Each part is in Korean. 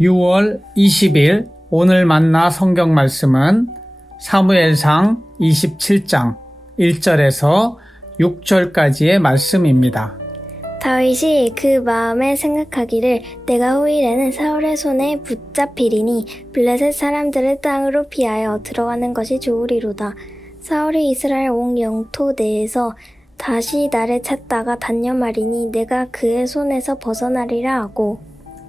6월 20일 오늘 만나 성경 말씀은 사무엘상 27장 1절에서 6절까지의 말씀입니다. 다윗이 그 마음에 생각하기를 내가 후일에는 사울의 손에 붙잡히리니 블레셋 사람들을 땅으로 피하여 들어가는 것이 좋으리로다. 사울이 이스라엘 온 영토 내에서 다시 나를 찾다가 단념하리니 내가 그의 손에서 벗어나리라 하고,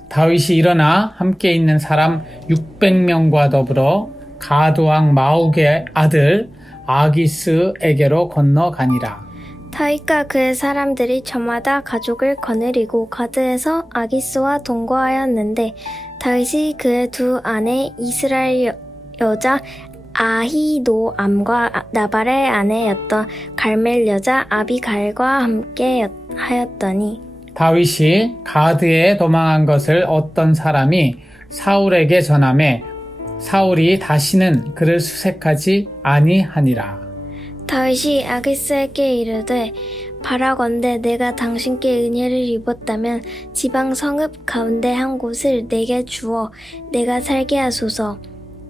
다윗이 일어나 함께 있는 사람 600명과 더불어 가드왕 마옥의 아들 아기스에게로 건너가니라. 다윗과 그의 사람들이 저마다 가족을 거느리고 가드에서 아기스와 동거하였는데 다윗이 그의 두 아내 이스라엘 여자 아히노암과 나발의 아내였던 갈멜 여자 아비갈과 함께 하였더니, 다윗이 가드에 도망한 것을 어떤 사람이 사울에게 전하매 사울이 다시는 그를 수색하지 아니하니라. 다윗이 아기스에게 이르되 바라건대 내가 당신께 은혜를 입었다면 지방 성읍 가운데 한 곳을 내게 주어 내가 살게 하소서.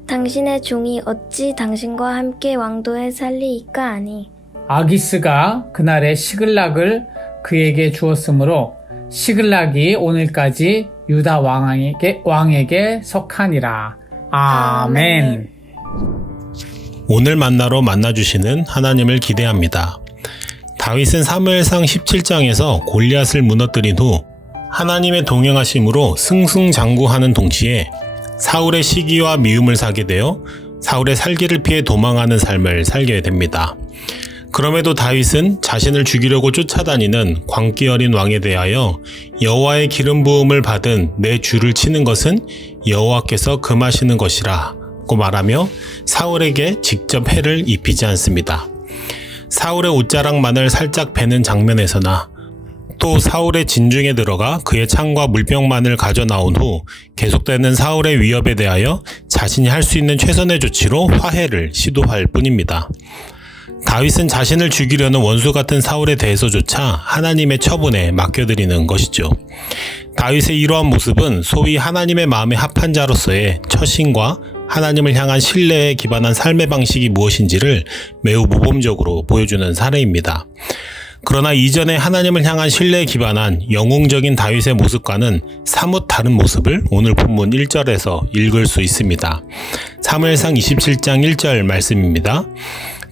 당신의 종이 어찌 당신과 함께 왕도에 살리이까 하니, 아기스가 그날의 시글락을 그에게 주었으므로 시글락이 오늘까지 유다 왕에게 속하니라. 아멘. 오늘 만나로 만나주시는 하나님을 기대합니다. 다윗은 사무엘상 17장에서 골리앗을 무너뜨린 후 하나님의 동행하심으로 승승장구하는 동시에 사울의 시기와 미움을 사게 되어 사울의 살기를 피해 도망하는 삶을 살게 됩니다. 그럼에도 다윗은 자신을 죽이려고 쫓아다니는 광기 어린 왕에 대하여 여호와의 기름 부음을 받은 내 주를 치는 것은 여호와께서 금하시는 것이라 고 말하며 사울에게 직접 해를 입히지 않습니다. 사울의 옷자락만을 살짝 베는 장면에서나 또 사울의 진중에 들어가 그의 창과 물병만을 가져 나온 후 계속되는 사울의 위협에 대하여 자신이 할 수 있는 최선의 조치로 화해를 시도할 뿐입니다. 다윗은 자신을 죽이려는 원수 같은 사울에 대해서조차 하나님의 처분에 맡겨드리는 것이죠. 다윗의 이러한 모습은 소위 하나님의 마음에 합한 자로서의 처신과 하나님을 향한 신뢰에 기반한 삶의 방식이 무엇인지를 매우 모범적으로 보여주는 사례입니다. 그러나 이전에 하나님을 향한 신뢰에 기반한 영웅적인 다윗의 모습과는 사뭇 다른 모습을 오늘 본문 1절에서 읽을 수 있습니다. 사무엘상 27장 1절 말씀입니다.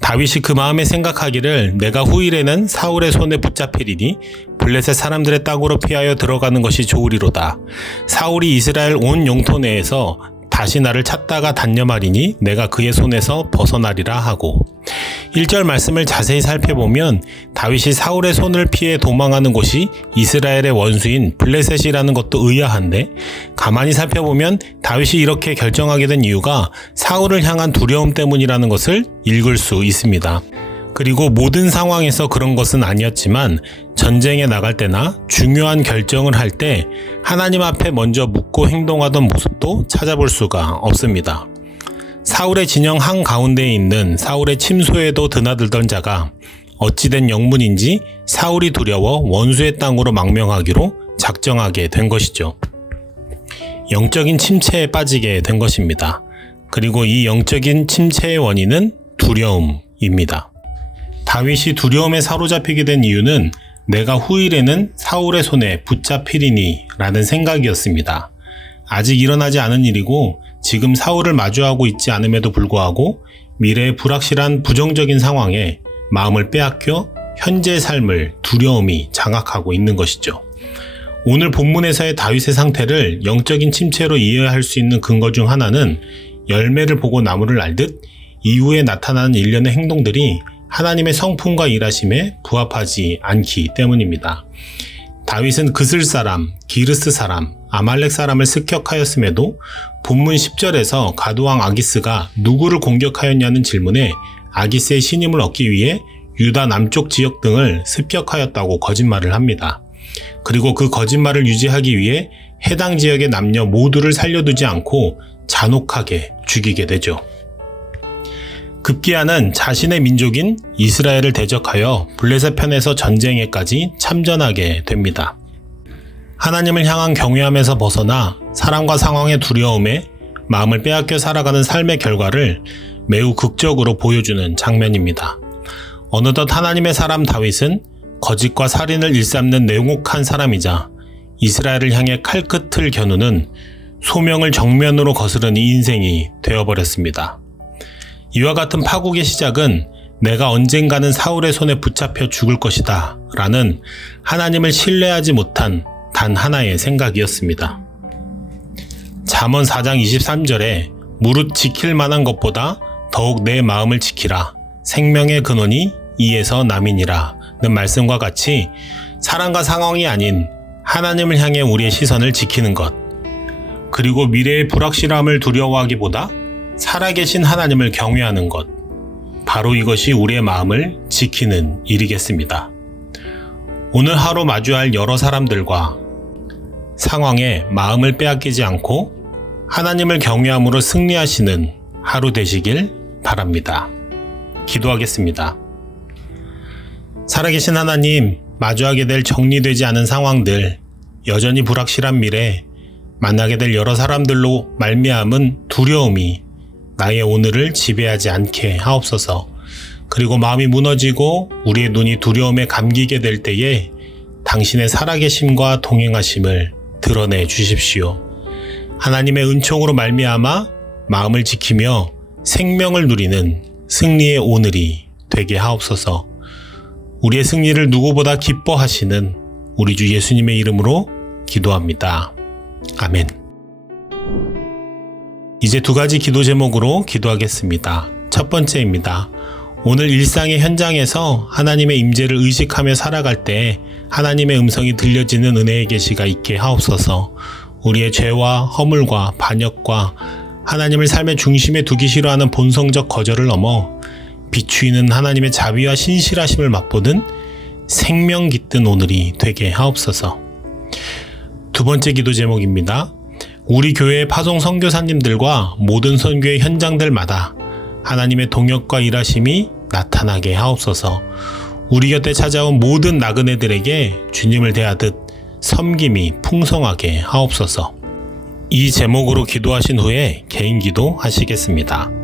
다윗이 그 마음에 생각하기를 내가 후일에는 사울의 손에 붙잡히리니 블레셋 사람들의 땅으로 피하여 들어가는 것이 좋으리로다. 사울이 이스라엘 온 영토 내에서 다시 나를 찾다가 단념하리니 내가 그의 손에서 벗어나리라 하고, 1절 말씀을 자세히 살펴보면 다윗이 사울의 손을 피해 도망하는 곳이 이스라엘의 원수인 블레셋이라는 것도 의아한데, 가만히 살펴보면 다윗이 이렇게 결정하게 된 이유가 사울을 향한 두려움 때문이라는 것을 읽을 수 있습니다. 그리고 모든 상황에서 그런 것은 아니었지만 전쟁에 나갈 때나 중요한 결정을 할 때 하나님 앞에 먼저 묻고 행동하던 모습도 찾아볼 수가 없습니다. 사울의 진영 한가운데에 있는 사울의 침소에도 드나들던 자가 어찌된 영문인지 사울이 두려워 원수의 땅으로 망명하기로 작정하게 된 것이죠. 영적인 침체에 빠지게 된 것입니다. 그리고 이 영적인 침체의 원인은 두려움입니다. 다윗이 두려움에 사로잡히게 된 이유는 내가 후일에는 사울의 손에 붙잡히리니 라는 생각이었습니다. 아직 일어나지 않은 일이고 지금 사울을 마주하고 있지 않음에도 불구하고 미래의 불확실한 부정적인 상황에 마음을 빼앗겨 현재의 삶을 두려움이 장악하고 있는 것이죠. 오늘 본문에서의 다윗의 상태를 영적인 침체로 이해할 수 있는 근거 중 하나는 열매를 보고 나무를 알듯 이후에 나타나는 일련의 행동들이 하나님의 성품과 일하심에 부합하지 않기 때문입니다. 다윗은 그슬 사람, 기르스 사람, 아말렉 사람을 습격하였음에도 본문 10절에서 가드왕 아기스가 누구를 공격하였냐는 질문에 아기스의 신임을 얻기 위해 유다 남쪽 지역 등을 습격하였다고 거짓말을 합니다. 그리고 그 거짓말을 유지하기 위해 해당 지역의 남녀 모두를 살려두지 않고 잔혹하게 죽이게 되죠. 급기야는 자신의 민족인 이스라엘을 대적하여 블레셋 편에서 전쟁에까지 참전하게 됩니다. 하나님을 향한 경외함에서 벗어나 사람과 상황의 두려움에 마음을 빼앗겨 살아가는 삶의 결과를 매우 극적으로 보여주는 장면입니다. 어느덧 하나님의 사람 다윗은 거짓과 살인을 일삼는 냉혹한 사람이자 이스라엘을 향해 칼끝을 겨누는 소명을 정면으로 거스르는 인생이 되어버렸습니다. 이와 같은 파국의 시작은 내가 언젠가는 사울의 손에 붙잡혀 죽을 것이다 라는 하나님을 신뢰하지 못한 단 하나의 생각이었습니다. 잠언 4장 23절에 무릇 지킬 만한 것보다 더욱 내 마음을 지키라. 생명의 근원이 이에서 남이니라 는 말씀과 같이 사람과 상황이 아닌 하나님을 향해 우리의 시선을 지키는 것, 그리고 미래의 불확실함을 두려워하기보다 살아계신 하나님을 경외하는 것, 바로 이것이 우리의 마음을 지키는 일이겠습니다. 오늘 하루 마주할 여러 사람들과 상황에 마음을 빼앗기지 않고 하나님을 경외함으로 승리하시는 하루 되시길 바랍니다. 기도하겠습니다. 살아계신 하나님, 마주하게 될 정리되지 않은 상황들, 여전히 불확실한 미래, 만나게 될 여러 사람들로 말미암은 두려움이 나의 오늘을 지배하지 않게 하옵소서. 그리고 마음이 무너지고 우리의 눈이 두려움에 감기게 될 때에 당신의 살아계심과 동행하심을 드러내 주십시오. 하나님의 은총으로 말미암아 마음을 지키며 생명을 누리는 승리의 오늘이 되게 하옵소서. 우리의 승리를 누구보다 기뻐하시는 우리 주 예수님의 이름으로 기도합니다. 아멘. 이제 두 가지 기도 제목으로 기도하겠습니다. 첫 번째입니다. 오늘 일상의 현장에서 하나님의 임재를 의식하며 살아갈 때 하나님의 음성이 들려지는 은혜의 계시가 있게 하옵소서. 우리의 죄와 허물과 반역과 하나님을 삶의 중심에 두기 싫어하는 본성적 거절을 넘어 비추이는 하나님의 자비와 신실하심을 맛보는 생명 깃든 오늘이 되게 하옵소서. 두 번째 기도 제목입니다. 우리 교회의 파송 선교사님들과 모든 선교의 현장들마다 하나님의 동역과 일하심이 나타나게 하옵소서. 우리 곁에 찾아온 모든 나그네들에게 주님을 대하듯 섬김이 풍성하게 하옵소서. 이 제목으로 기도하신 후에 개인 기도 하시겠습니다.